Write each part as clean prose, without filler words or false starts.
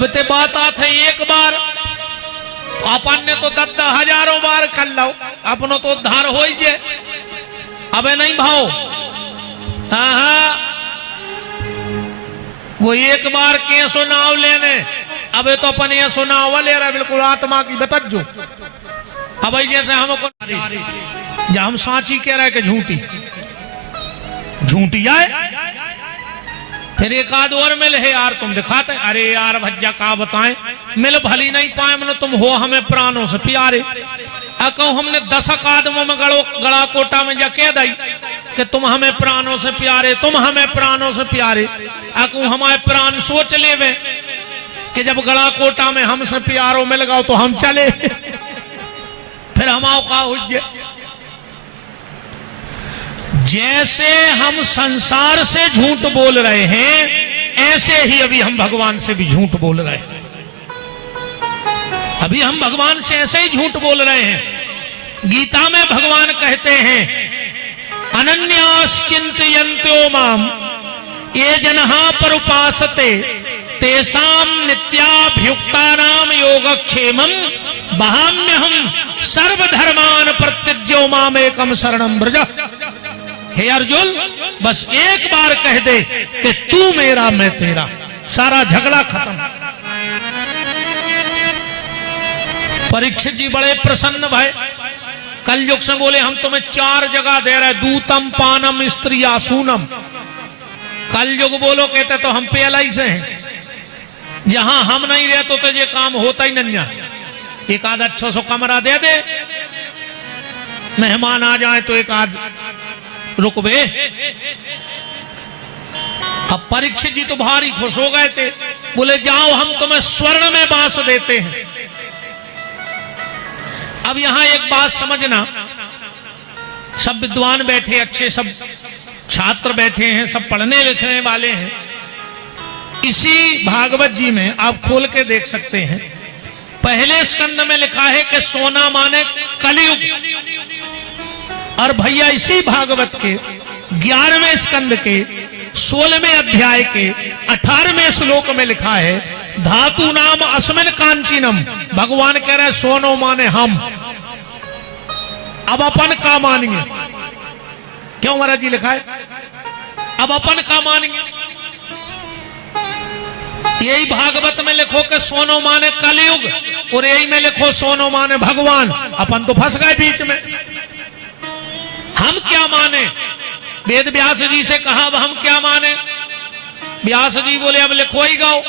अब ते बात आते एक बार अपन ने तो 10,000 बार कर लो, अपनो तो उद्धार हो ही जे। अबे नहीं भाव, हाँ वो एक बार के सुनाव लेने, अबे तो अपन ये सुनाव ले रहा बिल्कुल आत्मा की बतज्जो। अब जैसे हमको जब हम सांची कह रहे कि झूठी झूठी आए, फिर एक आध और मिल है यार तुम दिखाते, अरे यार भज्जा का बताएं, मिल भली नहीं पाए मन तुम हो हमें प्राणों से प्यारे। कहूं हमने 10 आदमों में गड़ा कोटा में जा कह दई कि तुम हमें प्राणों से प्यारे, तुम हमें प्राणों से प्यारे। कहूं हमारे प्राण सोच ले वे कि जब गड़ा कोटा में हमसे प्यारो मिल गओ तो हम चले फिर हमाओ का हुज्जे। जैसे हम संसार से झूठ बोल रहे हैं, ऐसे ही अभी हम भगवान से भी झूठ बोल रहे हैं। अभी हम भगवान से ऐसे ही झूठ बोल रहे हैं। गीता में भगवान कहते हैं अनन्याश्चिन्तयन्तो माम ये जनहा परुपासते तेषां नित्याभियुक्तानां योगक्षेमं वहाम्यहं सर्वधर्मान् प्रत्यज्यो मामेकं शरणं व्रज। हे अर्जुन, बस एक बार कह दे कि तू मेरा मैं तेरा, सारा झगड़ा खत्म। परीक्षित जी बड़े प्रसन्न भय, कलयुग से बोले हम तुम्हें 4 जगह दे रहे, दूतम पानम स्त्री आसूनम। कलयुग बोलो कहते तो हम पे एलआई से हैं, जहां हम नहीं रहते तो ये काम होता ही नहीं। एक आध अच्छा सो कमरा दे दे, मेहमान आ जाए तो एक आध रुकबे। अब परीक्षित जी तो भारी खुश हो गए थे, बोले जाओ हम तुम्हें स्वर्ण में बांस देते हैं। अब यहां एक बात समझना, सब विद्वान बैठे, अच्छे सब छात्र बैठे हैं, सब पढ़ने लिखने वाले हैं। इसी भागवत जी में आप खोल के देख सकते हैं, पहले स्कंद में लिखा है कि सोना माने कलयुग। और भैया इसी भागवत के 11वें स्कंद के 16वें अध्याय के 18वें श्लोक में लिखा है धातु नाम अस्मिन कांचीनम। भगवान कह रहे सोनो माने हम। अब अपन का मानेंगे, क्यों महाराज जी लिखा है अब अपन का मानेंगे। यही भागवत में लिखो कि सोनो माने कलयुग, और यही में लिखो सोनो माने भगवान। अपन तो फंस गए बीच में, हम क्या माने। वेद व्यास जी से कहा अब हम क्या माने। व्यास जी बोले अब लिखो ही गाओ।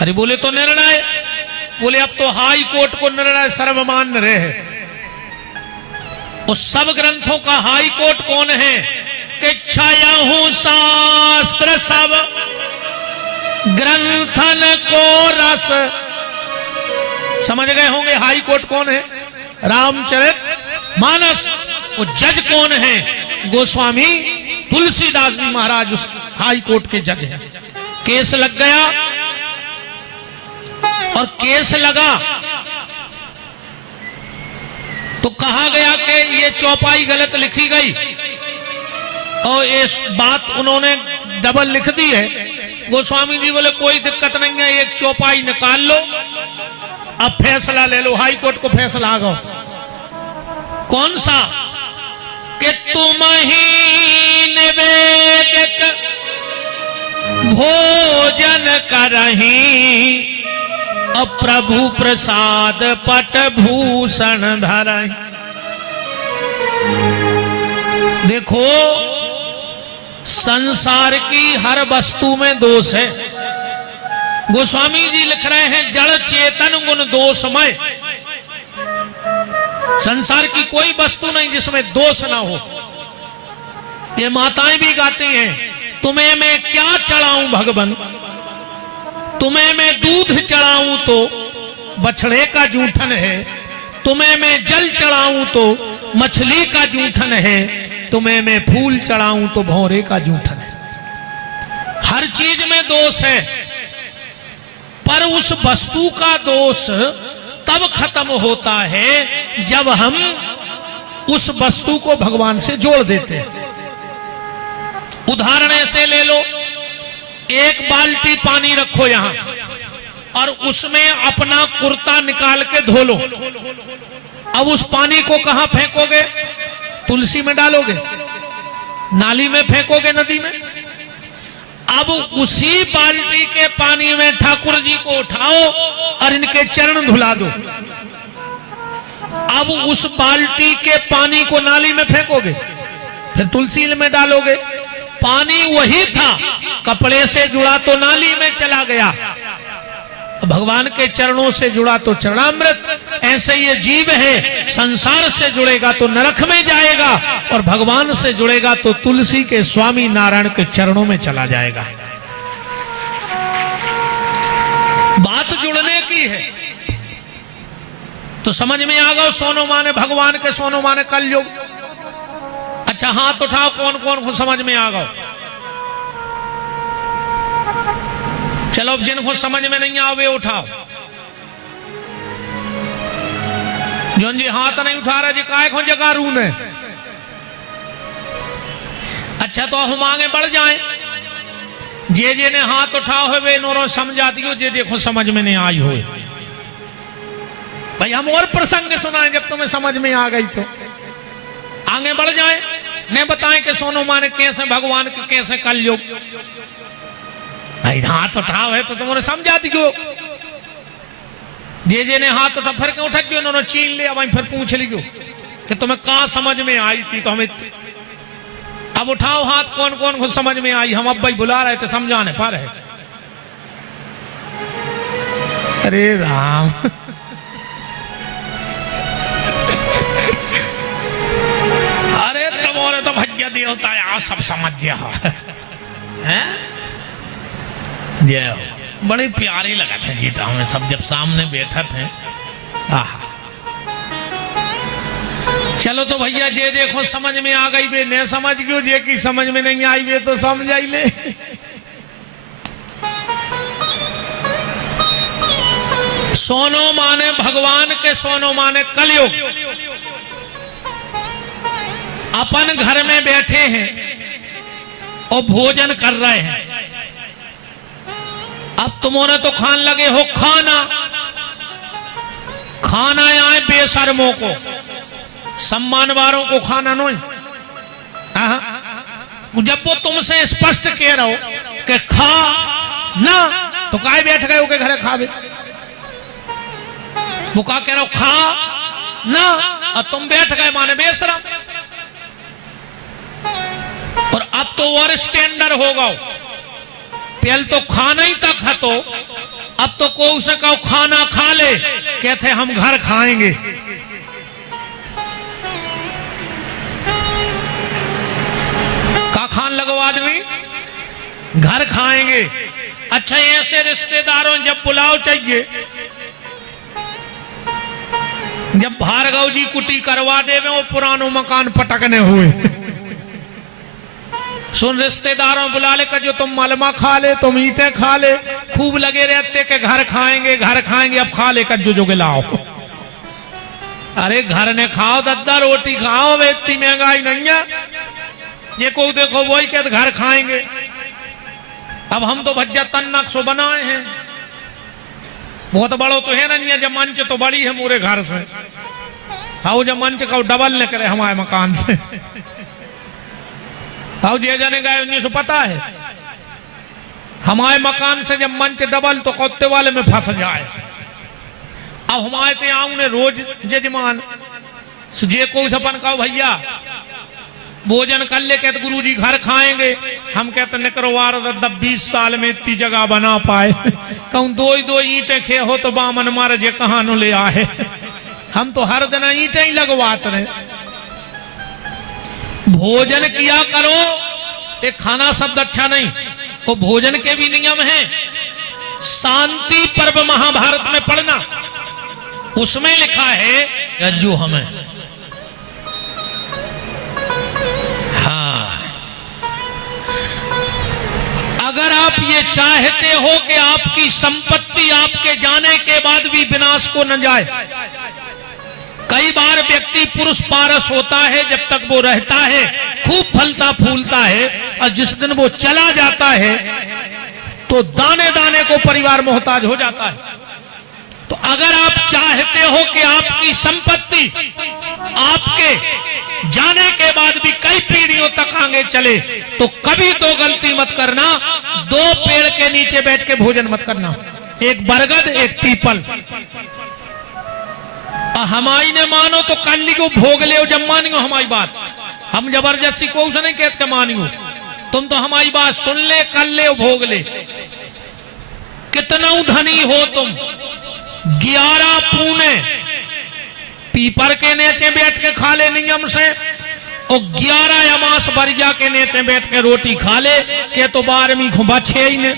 अरे बोले तो निर्णय, बोले अब तो हाई कोर्ट को निर्णय सर्वमान्य रहे। उस सब ग्रंथों का हाई कोर्ट कौन है कि छायाहू शास्त्र सब ग्रंथन को रस। समझ गए होंगे हाई कोर्ट कौन है, रामचरित मानस। वो जज कौन है, गोस्वामी तुलसीदास जी महाराज उस हाई कोर्ट के जज हैं। केस लग गया, और केस लगा तो कहा गया कि ये चौपाई गलत लिखी गई, और इस बात उन्होंने डबल लिख दी है। गोस्वामी जी बोले कोई दिक्कत नहीं है, एक चौपाई निकाल लो, अब फैसला ले लो। हाई कोर्ट को फैसला आ गया कौन सा कि तुम ही निवेदित भोजन करही, अब प्रभु प्रसाद पट भूषण धरहि। देखो संसार की हर वस्तु में दोष है। गोस्वामी जी लिख रहे हैं जड़ चेतन गुण दोषमय। संसार की कोई वस्तु नहीं जिसमें दोष ना हो। ये माताएं भी गाती हैं तुम्हें मैं क्या चढ़ाऊं भगवन, तुम्हें मैं दूध चढ़ाऊं तो बछड़े का जूठन है, तुम्हें मैं जल चढ़ाऊं तो मछली का जूठन है, तुम्हें मैं फूल चढ़ाऊं तो भौरे का जूठन है। हर चीज में दोष है, पर उस वस्तु का दोष तब खत्म होता है जब हम उस वस्तु को भगवान से जोड़ देते हैं। उदाहरण ऐसे ले लो, एक बाल्टी पानी रखो यहां और उसमें अपना कुर्ता निकाल के धो लो। अब उस पानी को कहां फेंकोगे? तुलसी में डालोगे, नाली में फेंकोगे, नदी में? अब उसी बाल्टी के पानी में ठाकुर जी को उठाओ और इनके चरण धुला दो। अब उस बाल्टी के पानी को नाली में फेंकोगे, फिर तुलसी में डालोगे। पानी वही था, कपड़े से जुड़ा तो नाली में चला गया, भगवान के चरणों से जुड़ा तो चरणामृत। ऐसे ये जीव है, संसार से जुड़ेगा तो नरक में जाएगा और भगवान से जुड़ेगा तो तुलसी के स्वामी नारायण के चरणों में चला जाएगा। बात जुड़ने की है तो समझ में आ गया। सोनो माने भगवान के, सोनो माने कलयुग। अच्छा हाथ उठाओ, कौन कौन को समझ में आ गया? चलो अब जिनको समझ में नहीं आवे उठाओ। जोन जी हाथ नहीं उठा रहे जी, काय को जगह रून है। अच्छा तो हम आगे बढ़ जाएं। जे ने हाथ उठाओ है वे नोरो समझा दियो, जे देखो समझ में नहीं आई हो। भाई हम और प्रसंग सुनाएं जब तुम्हें समझ में आ गई तो आगे बढ़ जाएं। ने बताएं कि सोनो माने कैसे भगवान के, कैसे कलयुग। भाई हाथ उठाओ है तो तुमने समझा दियो। जे ने हाथ उठा फिर क्यों उठा, उन्होंने चीन लिया, वहीं फिर पूछ लियो कि तुम्हें कहां समझ में आई थी। तो हमें अब उठाओ हाथ, कौन कौन को समझ में आई। हम अब भाई बुला रहे थे समझाने पर है। अरे राम अरे तुम्हारे तो भज्ञा देवता है, सब समझ गया है। जय बड़ी प्यारी लगा था जी तो हमें सब जब सामने बैठा थे। चलो तो भैया जे देखो समझ में आ गई वे ने समझ गयो, जे की समझ में नहीं आई वे तो समझ आई ले। सोनो माने भगवान के, सोनो माने कलयुग। अपन घर में बैठे हैं और भोजन कर रहे हैं। अब तुमने तो खान लगे हो खाना, खाना आए बेशर्मों को, सम्मानवारों को खाना नहीं। जब वो तुमसे स्पष्ट कह रहा हो कि खा ना, तो काय बैठ गए हो के घर खावे। वो का कह रहा हो खा ना और तुम बैठ गए माने बेशरम। और अब तो और स्टैंडर्ड होगा। पहले तो खाना ही तक है, तो अब तो कोई से कहो खाना खा ले, कहते हम घर खाएंगे। का खान लगो आदमी, घर खाएंगे। अच्छा ऐसे रिश्तेदारों जब बुलाओ चाहिए, जब भार्गव जी कुटी करवा देवे वो पुरानो मकान पटकने हुए। सुन रिश्तेदारों बुला ले, जो तुम मलमा खा ले, तुम ईटे खा ले, खूब लगे रहते कि घर खाएंगे घर खाएंगे। अब खा ले कज्जो जो लाओ। अरे घर ने खाओ, दद्दा रोटी खाओ, वे इतनी महंगाई नहीं है। ये को देखो वही कहते घर खाएंगे। अब हम तो भज्जा तन्नक सो बनाए हैं, बहुत बड़ो तो है ना, जब मंच तो बड़ी है मूरे घर से। हाँ जब मंच का डबल न करे हमारे मकान से। हाँ जे जाने गए उन्हें से पता है, हमारे मकान से जब मंच डबल तो कौत्ते वाले में फंस जाए। अब हमारे तो यहाँ उन्हें रोज जजमान जे को सपन कहो भैया भोजन कर ले, कहते गुरु जी घर खाएंगे। हम कहते निकरवार 20 साल में इतनी जगह बना पाए। कहूँ दो ईंटें खे हो तो बामन मार जे कहाँ नो ले आए। हम तो हर दिन ईंटें ही लगवाते रहे। भोजन किया करो, एक खाना शब्द अच्छा नहीं, तो भोजन के भी नियम हैं। शांति पर्व महाभारत में पढ़ना, उसमें लिखा है रज्जू हमें। हाँ अगर आप ये चाहते हो कि आपकी संपत्ति आपके जाने के बाद भी विनाश को न जाए। कई बार व्यक्ति पुरुष पारस होता है, जब तक वो रहता है खूब फलता फूलता है, और जिस दिन वो चला जाता है तो दाने दाने को परिवार मोहताज हो जाता है। तो अगर आप चाहते हो कि आपकी संपत्ति आपके जाने के बाद भी कई पीढ़ियों तक आगे चले, तो कभी तो गलती मत करना, दो पेड़ के नीचे बैठ के भोजन मत करना, एक बरगद एक पीपल। हमारी ने मानो तो कल को भोग ले, जब मानियो हमारी बात, हम जबरदस्ती को उसे नहीं कहते मानियो, तुम तो हमारी बात सुन ले, कर ले, भोग ले। कितना धनी हो तुम, 11 पूने पीपर के नीचे बैठ के खा ले नियम से, और 11 अमास बरिया के नीचे बैठ के रोटी खा ले, के तो 12वीं को बचे ही ने।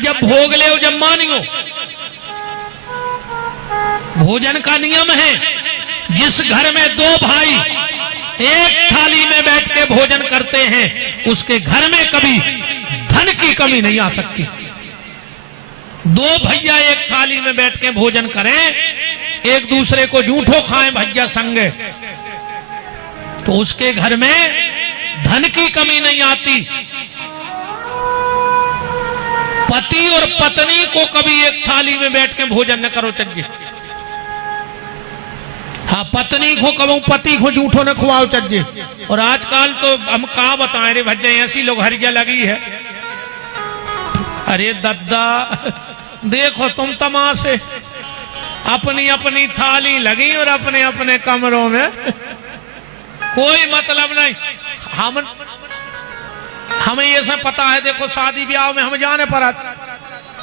जब भोग ले जब मानियो, भोजन का नियम है, जिस घर में 2 भाई एक थाली में बैठ के भोजन करते हैं, उसके घर में कभी धन की कमी नहीं आ सकती। 2 भैया एक थाली में बैठ के भोजन करें, एक दूसरे को जूठो खाएं भैया संगे, तो उसके घर में धन की कमी नहीं आती। पति और पत्नी को कभी एक थाली में बैठ के भोजन न करो चज्जे। हाँ, पत्नी को कबू पति को जूठो न खुआओ चज्जे। और आजकल तो हम कहा बताएं रे भज्जे, ऐसी लोग हरिया लगी है। अरे दद्दा देखो तुम तमाशे, अपनी अपनी थाली लगी और अपने अपने कमरों में, कोई मतलब नहीं। हमें ये सब पता है, देखो शादी ब्याह में हम जाने पर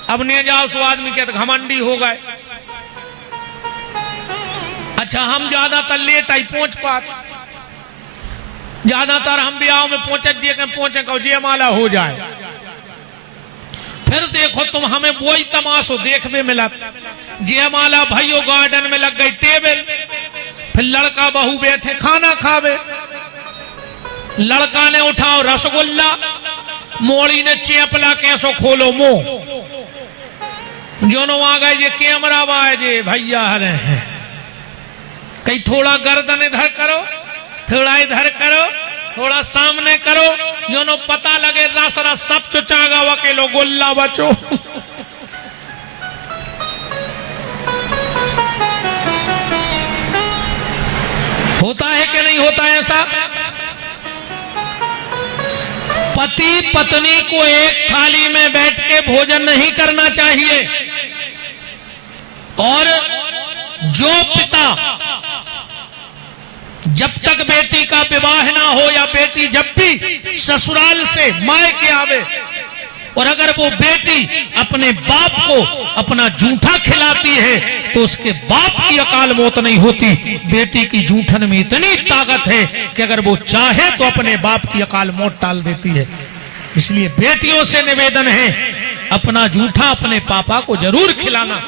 अब नहीं जाओ सो आदमी के घमंडी हो गए। अच्छा, हम ज्यादातर लेट आई पहुंच पात, ज्यादातर हम ब्याह में पहुंचे कहो जयमाला हो जाए। फिर देखो तुम, हमें वही तमाशो देखने मिला, जयमाला भाइयों गार्डन में लग गई टेबल, फिर लड़का बहू बैठे खाना खावे, लड़का ने उठाओ रसगुल्ला, मोड़ी ने चेपला कैसो खोलो मुंह, जोनो आ गए ये कैमरा वाए जे भैया हरे हैं, कहीं थोड़ा गर्दन इधर करो, थोड़ा इधर करो, थोड़ा सामने करो, जोनो पता लगे रासरा सब चुचागा वकेलो गोल्ला बचो। होता है कि नहीं होता है ऐसा? पति पत्नी को एक थाली में बैठ के भोजन नहीं करना चाहिए। और जो पिता जब तक बेटी का विवाह ना हो, या बेटी जब भी ससुराल से मायके आवे, और अगर वो बेटी अपने बाप को अपना जूठा खिलाती है, तो उसके बाप की अकाल मौत नहीं होती। बेटी की जूठन में इतनी ताकत है कि अगर वो चाहे तो अपने बाप की अकाल मौत टाल देती है। इसलिए बेटियों से निवेदन है, अपना जूठा अपने पापा को जरूर खिलाना।